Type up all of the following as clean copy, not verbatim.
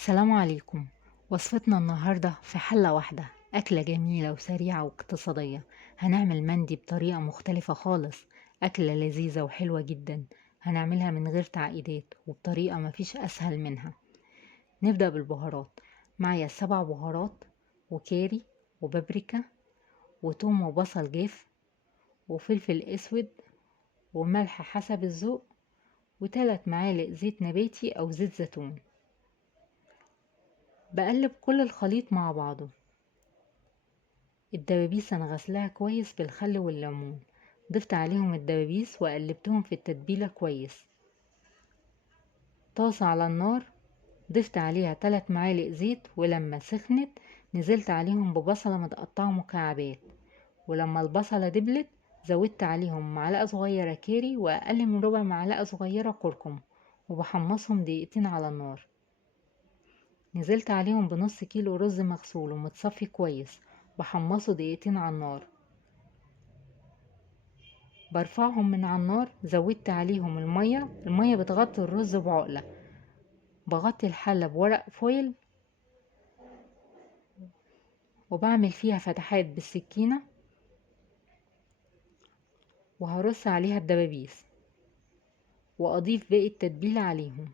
السلام عليكم. وصفتنا النهاردة في حلة واحدة، أكلة جميلة وسريعة واقتصادية. هنعمل مندي بطريقة مختلفة خالص، أكلة لذيذة وحلوة جدا. هنعملها من غير تعقيدات وبطريقة مفيش أسهل منها. نبدأ بالبهارات. معايا 7 بهارات وكاري وبابريكا وتوم وبصل جاف وفلفل أسود وملح حسب الذوق و3 معالق زيت نباتي أو زيت زيتون. بقلب كل الخليط مع بعضه. الدبابيس انا غسلها كويس بالخل والليمون، ضفت عليهم الدبابيس وقلبتهم في التتبيلة كويس. طاسة على النار، ضفت عليها 3 معالق زيت، ولما سخنت نزلت عليهم ببصلة متقطعة مكعبات، ولما البصلة دبلت زودت عليهم معلقة صغيرة كاري واقل من ربع معلقة صغيرة كركم، وبحمصهم دقيقتين على النار. نزلت عليهم بنص كيلو رز مغسول ومتصفي كويس، بحمصه دقيقتين على النار. برفعهم من على النار، زودت عليهم المية بتغطي الرز بعقلة. بغطي الحلة بورق فويل وبعمل فيها فتحات بالسكينة، وهرص عليها الدبابيس واضيف باقي التتبيلة عليهم.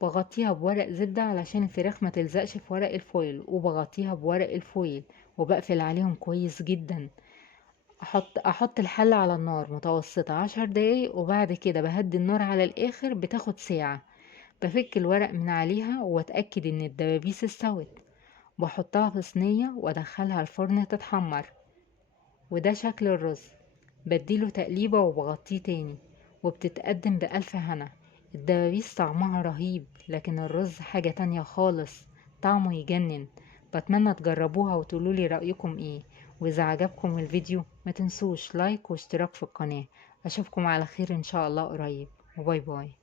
بغطيها بورق زبدة علشان الفراخ ما تلزقش في ورق الفويل، وبغطيها بورق الفويل وبقفل عليهم كويس جدا. احط الحلة على النار متوسطة 10 دقايق، وبعد كده بهدي النار على الاخر، بتاخد ساعة. بفك الورق من عليها واتأكد ان الدبابيس استوت، بحطها في صينية وادخلها الفرن تتحمر. وده شكل الرز. بديله تقليبة وبغطيه تاني، وبتتقدم بألف هنا. الدبابيس طعمها رهيب، لكن الرز حاجة تانية خالص، طعمه يجنن. بتمنى تجربوها وتقولولي رأيكم ايه. واذا عجبكم الفيديو ما تنسوش لايك واشتراك في القناة. اشوفكم على خير ان شاء الله قريب، وباي باي.